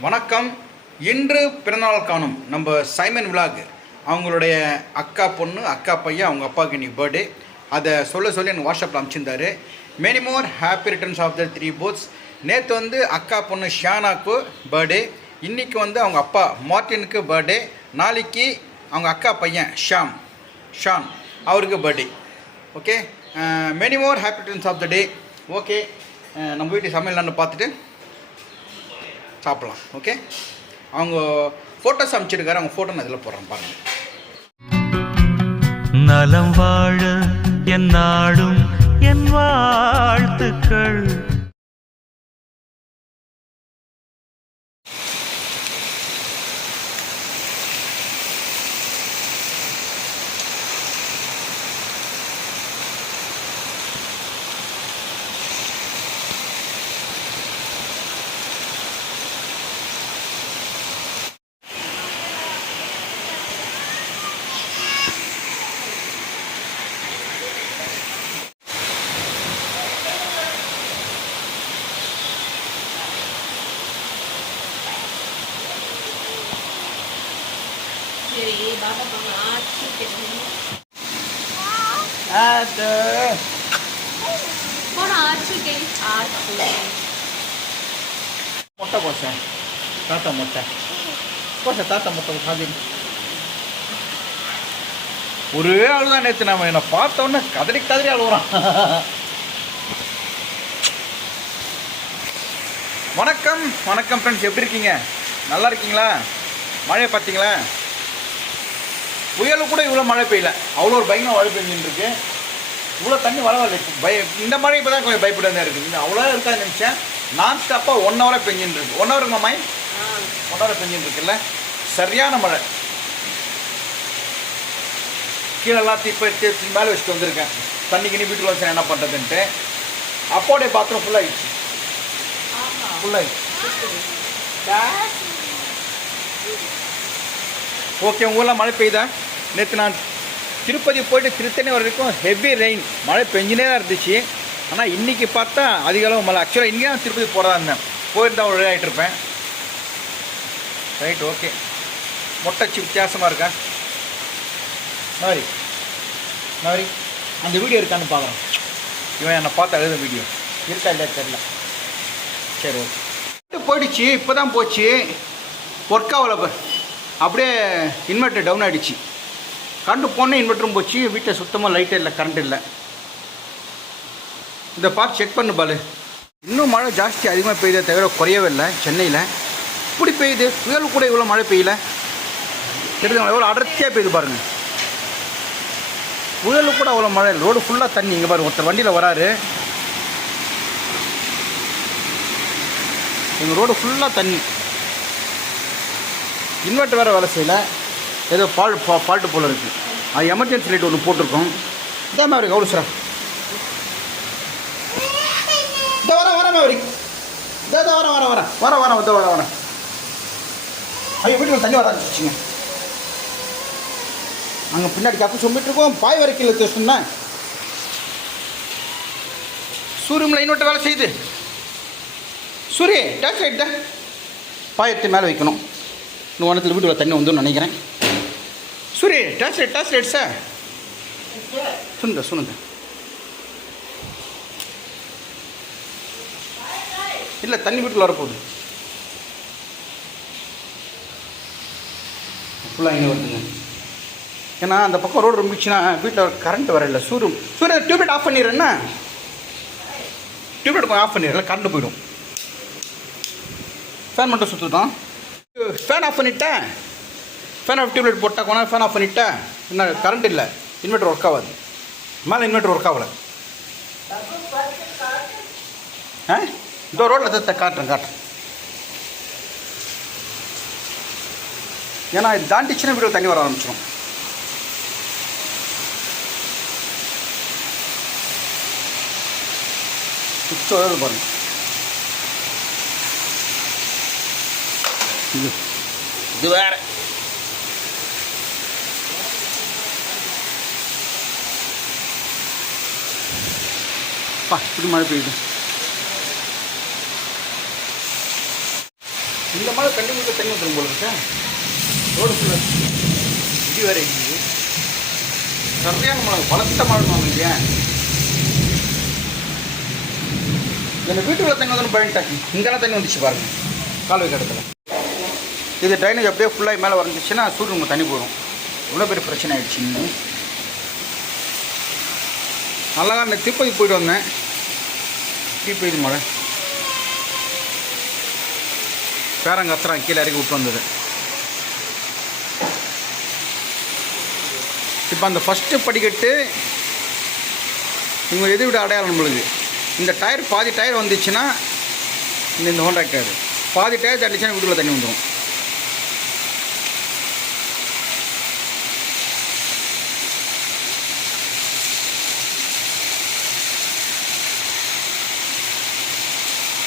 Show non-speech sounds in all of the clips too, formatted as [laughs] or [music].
வணக்கம். இன்று பிறந்தநாள் காணும் நம்ம சைமன் விலாக். அவங்களுடைய அக்கா பொண்ணு அக்கா பையன் அவங்க அப்பாவுக்கு இன்னைக்கு பர்த்டே அதை சொல்ல சொல்லி எனக்கு வாட்ஸ்அப்பில் அனுப்பிச்சிருந்தாரு. Many more happy returns of the three boats நேற்று வந்து அக்கா பொண்ணு ஷியானாக்கு பர்த்டே இன்றைக்கி வந்து அவங்க அப்பா மார்ட்டினுக்கு பர்த்டே நாளைக்கு அவங்க அக்கா பையன் ஷாம் ஷான் அவருக்கு birthday okay many more happy returns of the day okay நம்ம வீட்டு சமையலான்னு பார்த்துட்டு சாப்பிட்லாம் ஓகே அவங்க ஃபோட்டோஸ் சமைச்சிருக்காரு அவங்க ஃபோட்டோ நான் இதில் போடுறேன் பாருங்கள் நலம் வாழ என் நாடும் என் வாழ்த்துக்கள் சரி பாபா மாமா ஆச்சு ஆத்து. போன ஆச்சுக்கே ஆச்சு முட்டை தாத்தா முட்டை. கோசை தாத்தா முட்டை சாதி. ஒரே அழுதான் நேற்று நம்ம என்னை பார்த்தோன்னே கதறி கதறி அழுகுறான் வணக்கம் வணக்கம் ஃப்ரெண்ட்ஸ் எப்படி இருக்கீங்க? நல்லா இருக்கீங்களா? மழையை பார்த்தீங்களா? புயலு கூட இவ்வளோ மழை பெய்யல. அவ்வளோ ஒரு பயங்கரம் மழை பெஞ்சுட்டு இருக்கு இவ்வளோ தண்ணி வரவில்லை. பய இந்த மழை இப்போ தான் கொஞ்சம் பயப்பட தான் இருக்குது இந்த அவ்வளோ இருக்காது நினச்சேன் நான் ஸ்டாப்பாக ஒன் ஹவராக பெஞ்சுட்டு இருக்கு ஒன் ஹவர் மாமாய் ஒன் ஹவர் பெஞ்சுட்டு இருக்குல்ல சரியான மழை. கீழே எல்லாத்தையும் இப்போ எடுத்து மேலே வச்சுட்டு வந்திருக்கேன். தண்ணி கிணி வீட்டுக்குள்ள வச்சு என்ன பண்ணுறதுன்ட்டு அப்போடைய பாத்ரூம் ஃபுல்லாகிடுச்சு ஃபுல்லாகிடுச்சு ஓகே உங்கள் ஊரில் மழை பெய்யுதா? நேற்று நான் திருப்பதி போயிட்டு திருத்தணி வரைக்கும் ஹெவி ரெயின் மழை பெஞ்சினே தான் இருந்துச்சு. ஆனால் இன்றைக்கி பார்த்தா அதிக அளவு மழை. ஆக்சுவலாக இங்கே தான் திருப்பதி போகிறதா இருந்தேன். போயிருந்தா ஒரு ஆகிட்டு இருப்பேன். ரைட் ஓகே மொட்டைச்சி வித்தியாசமாக இருக்கா? மாதிரி மாதிரி அந்த வீடியோ இருக்கான்னு பார்க்குறேன் இவன் என்னை பார்த்து அழுத வீடியோ இருக்கா இல்லையா? தெரில சரி ஓகே போயிடுச்சு. இப்போ தான் போச்சு ஒர்க் ஆகலை அப்படியே இன்வெர்ட்டர் டவுன் ஆகிடுச்சு கரண்ட்டு போனே இன்வெர்ட்டரும் போச்சு. வீட்டில் சுத்தமாக லைட்டே இல்லை கரண்ட் இல்லை. இந்த பார்த்து செக் பண்ணு பாலு. இன்னும் மழை ஜாஸ்தி அதிகமாக பெய்யுதே தவிர குறையவே இல்லை சென்னையில். இப்படி பெய்யுது. புயல் கூட இவ்வளோ மழை பெய்யல. தெரியுது? எவ்வளோ அடர்த்தியாக பெய்யுது பாருங்கள் புயல் கூட அவ்வளோ மழை ரோடு ஃபுல்லாக தண்ணி. இங்கே பாருங்கள் ஒருத்தர் வண்டியில் வராரு. எங்கள் ரோடு ஃபுல்லாக தண்ணி. இன்வெர்ட்டர் வேறு வேலை செய்யல. ஏதோ ஃபால் ஃபால்ட்டு போல் இருக்குது அது எமர்ஜென்சி லைட் ஒன்று போட்டிருக்கோம். இதே மாதிரி கவுரு சார். இந்த வர வர மாதிரி இந்த இதோ வர வர வர. வர வர இந்த வர வர. ஐயோ வீட்டுக்கு தண்ணி வராது வச்சுங்க அங்கே பின்னாடி கப்பு சொல்லிட்டு இருக்கோம். பாய் வரைக்கும் பேசணும்னா சூரியமில் இன்னொட்டு வேலை செய்யுது. சூரிய டேக் லைட் பாயத்தை மேலே வைக்கணும். இன்னும் ஒன்றத்தில் வீட்டுக்குள்ள தண்ணி வந்துன்னு நினைக்கிறேன். சூரிய days light days light sir. சுனுங்க சுனுங்க இல்லை தண்ணி வீட்டுக்குள்ள வரப்போகுது. ஃபுல்லாக இங்கே வருதுங்க? ஏன்னா அந்த பக்கம் ரோடு இருந்துச்சுன்னா வீட்டில் கரண்ட் வரல. சூரியன் சூரிய டியூப்லைட் ஆஃப் பண்ணிடுறேன்னா டியூப்லைட் கொஞ்சம் ஆஃப் பண்ணிடுறேன் கரண்ட் போயிடும். ஃபேன் மட்டும் சுற்றுட்டோம் ஃபேன் ஆஃப் பண்ணிட்டேன். ஃபேன் ஆஃப் டியூப்லைட் போட்டால் கொண்டா ஃபேன் ஆஃப் பண்ணிட்டேன். இன்னும் கரண்ட் இல்லை. இன்வெர்டர் ஒர்க் ஆகாது. மேலே இன்வெர்டர் ஒர்க் ஆகலை. ஆ? இந்த ரோட்டில் தத்த காட்டுறேன் காட்டுறேன். ஏன்னா இது தாண்டிச்சுன்னா வீட்டில் தண்ணி வர ஆரம்பிச்சிடும் சுவிட்ச் பாருங்கள் இது. இது வேற. பா இப்படி மழை பெய்யுது. இந்த மழை தண்ணி முழுக்க தண்ணி வந்துடும் போல இருக்கா. ரோடு ஃபுல்லாக இடி வேற இருக்குது சரியான மழை பலத்த மழை வாங்க இல்லையா இந்த வீட்டுக்குள்ள தண்ணி வந்து பயன்ட்டாக்கி இங்கெல்லாம் தண்ணி வந்துச்சு பாருங்க. கால்வை கடத்தில் இது ட்ரைனேஜ் அப்படியே ஃபுல்லாக மேலே வந்துச்சுன்னா சூரியன் தண்ணி போயிடும். இவ்வளோ பெரிய பிரச்சனை ஆகிடுச்சின்னு நல்லா தான் திருப்பதி போயிட்டு வந்தேன். திருப்பதி மழை. பேரங்க கத்துறான் கீழே இறக்கி விட்டு வந்தது. இப்போ அந்த ஃபஸ்ட்டு படிக்கட்டு இவங்க எது விட அடையாளம் நம்மளுக்கு? இந்த டயர் பாதி டயர் வந்துச்சுன்னா இந்த இந்த ஹோண்டா டயர் பாதி டயர் தண்டிச்சுன்னா வீட்டுக்குள்ள தண்ணி வந்துடும்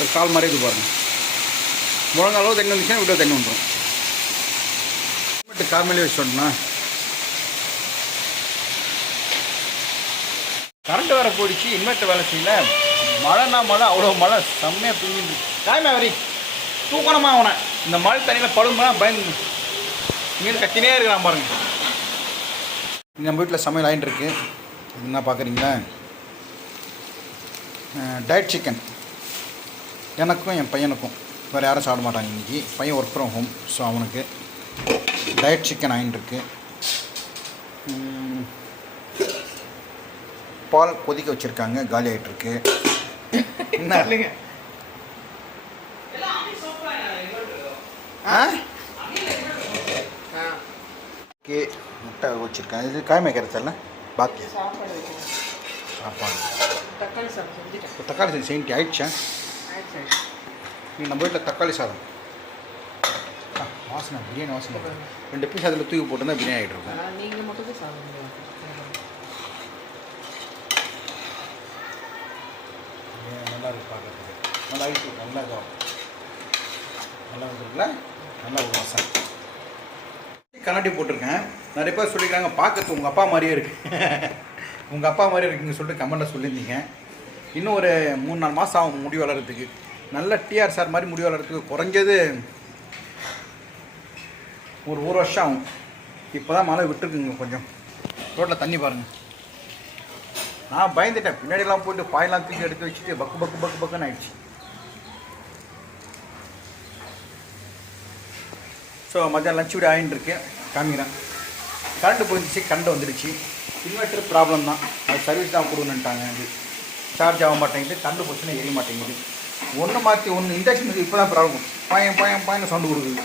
ஒரு கால் மாதிரி இது பாருங்கள் முழங்க அளவு தண்ணி வந்துச்சுன்னா வீட்டில் தண்ணி வந்துடும் மட்டும் கால் மேலே கரண்ட் வேறு போயிடுச்சு இன்வெர்ட்டர் வேலை செய்யல. மழைனா மழை அவ்வளோ மழை. செம்மையாக தூங்கிட்டு டைம் அவரி தூக்கணுமா அவனை. இந்த மழை தண்ணியில் படுமா பயந்து மீன் கத்தினே இருக்கிறான் பாருங்க. நம்ம வீட்டில் சமையல் ஆகிட்டு இருக்கு. என்ன பார்க்குறீங்களா டயட் சிக்கன் எனக்கும் என் பையனுக்கும் வேறு யாரும் சாப்பிட மாட்டாங்க இன்றைக்கி பையன் ஒர்க் ஃப்ரம் ஹோம் ஸோ அவனுக்கு டயட் சிக்கன் ம், பால் கொதிக்க வச்சுருக்காங்க காலி ஆகிட்டு இருக்கு. என்ன? ஓகே முட்டை வச்சுருக்கேன் இது காய் மேய்க்கிறதில்ல பாக்கி சாப்பாடு தக்காளி தக்காளி செஞ்சு ஆயிடுச்சா? ஆயிடுச்சு நீ நம்ம வீட்டில் தக்காளி சாதம். வாசனை பிரியாணி வாசனை. ரெண்டு பீஸ் அதில் தூக்கி போட்டுருந்தா பிரியாணி ஆகிட்டு இருக்கும். நீங்கள் மட்டும் முடியாது நல்லா இருக்கு பார்க்கறதுக்கு. நல்லா இருக்கு. நல்லா இருக்கும் நல்லா இருக்குல்ல நல்லா ஒரு வாசம் கண்ணாடி போட்டிருக்கேன். நிறைய பேர் சொல்லிக்கிறாங்க பார்க்கறது உங்கள் அப்பா மாதிரியே இருக்கு. [laughs] உங்கள் அப்பா மாதிரியே இருக்குங்க சொல்லிட்டு கமெண்ட்டில் சொல்லியிருந்தீங்க. இன்னும் ஒரு மூணு நாலு மாதம் ஆகும் முடி வளர்கிறதுக்கு நல்ல டிஆர் சார் மாதிரி முடி வளர்கிறதுக்கு குறைஞ்சது ஒரு ஒரு வருஷம் ஆகும். இப்போ தான் மழை விட்டுருக்குங்க கொஞ்சம். ரோட்டில் தண்ணி பாருங்கள் நான் பயந்துட்டேன். பின்னாடிலாம் போயிட்டு பாயெல்லாம் தூக்கி எடுத்து வச்சுட்டு பக்கு பக்கு பக்கு பக்குன்னு ஆயிடுச்சு. ஸோ மத்தியானம் லஞ்ச் விட ஆகிட்டு காமிக்கிறேன். கரண்ட்டு போயிருந்துச்சு கரண்ட் வந்துடுச்சு. இன்வெர்ட்டர் ப்ராப்ளம் தான். அது சர்வீஸ் தான் கொடுக்கணுன்ட்டாங்க அது சார்ஜ் ஆக மாட்டேங்குது. கரண்ட் போச்சுன்னா எரிய மாட்டேங்குது. ஒன்று மாற்றி ஒன்று இண்டக்ஷனுக்கு இப்போ தான் ப்ராப்ளம் பாயம் பாயம் பாயம்னு சவுண்டு கொடுக்குது.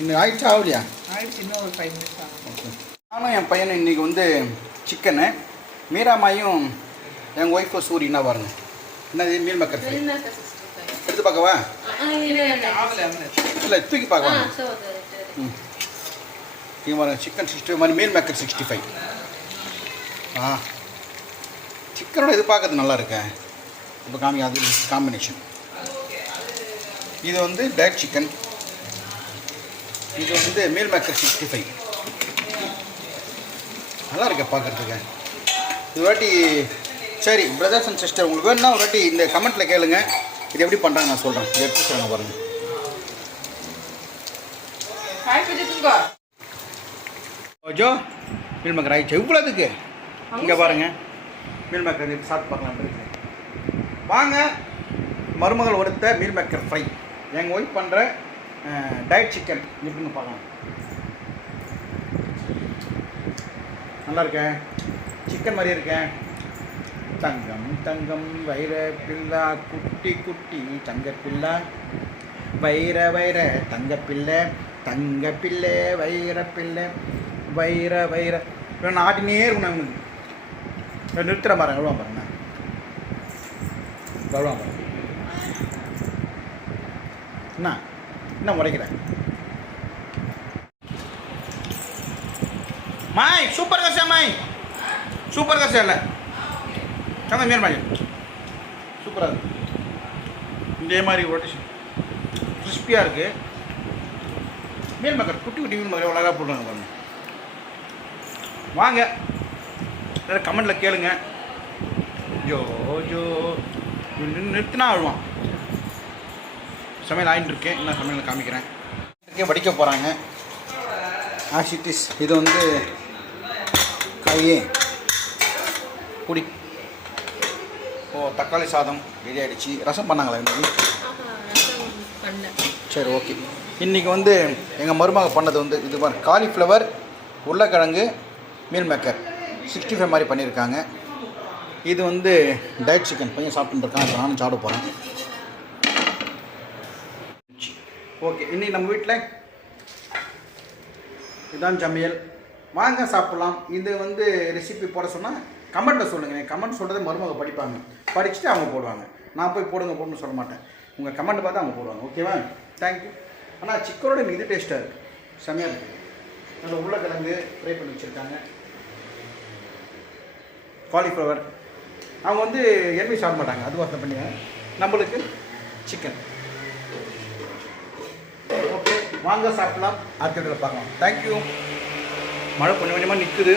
இன்னும் ஆயிடுச்சா ஆகலையா? ஆயிடுச்சு இன்னும் ஒரு ஃபைவ் மினிட்ஸ் ஆகும். ஓகே. நானும் என் பையனும் இன்றைக்கி வந்து சிக்கனு மீராமாயும் எங்கள் ஒய்ஃபு சூரியனா பாருங்க. என்னது மீல் Filmmaker 65. எடுத்து பார்க்கவா? ஆ, இல்ல, தூக்கி அது. ம். இங்கே பாருங்க சிக்கன் சிக்ஸ்டி மாதிரி மீல் மேக்கர் சிக்ஸ்டி ஃபைவ் ஆ சிக்கனோட இது பார்க்கறது நல்லா இருக்கே. இப்போ காமி அது காம்பினேஷன் இது வந்து டேட் சிக்கன் இது வந்து மீல் மேக்கர் சிக்ஸ்டி ஃபைவ் நல்லா இருக்கே பார்க்குறதுக்கு. இது வாட்டி சரி பிரதர்ஸ் அண்ட் சிஸ்டர் உங்களுக்கு வேணும்னா ஒரு வாட்டி இந்த கமெண்ட்டில் கேளுங்க. இது எப்படி பண்ணுறாங்க நான் சொல்கிறேன் இது எடுத்து சொல்லுங்க பாருங்கள் ஓஜோ மீல் மேக்கர் ஆயிடுச்சு. இவ்வளோதுக்கு இங்கே பாருங்க. மீல் மேக்கர் சாப்பிட்டு பார்க்கலாம். வாங்க. மருமகள் ஒருத்த மீல் மேக்கர் ஃப்ரை எங்கள் ஒய்ஃப் பண்ணுற டயட் சிக்கன் எப்படின்னு பார்க்கலாம். நல்லா இருக்கேன் சிக்கன் மாதிரி இருக்கேன் தங்கம் தங்கம் வைர பில்லா குட்டி குட்டி தங்க பிள்ளா. வைர வைர தங்க பிள்ளை தங்க பிள்ளை வைர பிள்ளை வைர வைர. இவன் ஆட்டினே இருக்கணும் நிறுத்துகிற பாருங்க எவ்வளோ பாருங்க. வருவாங்க என்ன? என்ன முறைக்கிறேன் மாய் சூப்பர் கசா மாய். சூப்பர் கசா இல்லை. சங்க மீர் மாய். சூப்பராக இருக்கு. இதே மாதிரி ரொட்டேஷன் கிறிஸ்பியாக இருக்குது மீன் மக்கள் குட்டி குட்டி மீன் மக்கள் அழகாக போடுறாங்க பாருங்க. வாங்க. கமெண்டில் கேளுங்க. ஜோ ஜோ. நிறுத்தினா அழுவான். சமையல் ஆகிட்டு இருக்கேன். என்ன சமையல் காமிக்கிறேன். இருக்கே வடிக்க போகிறாங்க ஆசிட்டிஸ் இது வந்து காயே. குடி ஓ தக்காளி சாதம் ரெடி ஆகிடுச்சு ரசம் பண்ணாங்களா இன்னைக்கு? சரி ஓகே. இன்றைக்கி வந்து எங்கள் மருமக பண்ணது வந்து இது மாதிரி காலிஃப்ளவர் உருளைக்கிழங்கு மீல் மேக்கர் சிக்ஸ்டி ஃபைவ் மாதிரி பண்ணியிருக்காங்க. இது வந்து டயட் சிக்கன் பையன் சாப்பிட்டுருக்கான். இப்போ நானும் சாப்பிட போகிறேன் ஓகே இன்னைக்கு நம்ம வீட்டில் இதுதான் சமையல். வாங்க சாப்பிட்லாம். இது வந்து ரெசிபி போட சொன்னால் கமெண்ட்டில் சொல்லுங்கள் கமெண்ட் சொல்கிறத மருமக படிப்பாங்க. படிச்சுட்டு அவங்க போடுவாங்க. நான் போய் போடுங்க போடணும்னு சொல்ல மாட்டேன். உங்கள் கமெண்ட் பார்த்து அவங்க போடுவாங்க. ஓகேவா தேங்க்யூ ஆனால் சிக்கனோட இது டேஸ்ட்டாக இருக்குது செம்மையாக இருக்குது அதில் உருளைக்கிழங்கு ஃப்ரை பண்ணி வச்சுருக்காங்க. காலிஃப்ளவர் அவங்க வந்து எருமை சாப்பிட மாட்டாங்க. அது வாசம் பண்ணி நம்மளுக்கு சிக்கன் ஓகே வாங்க சாப்பிடலாம். அடுத்த வீட்டில் பார்க்கலாம். தேங்க்யூ மழை கொஞ்சம் கொஞ்சமாக நிற்குது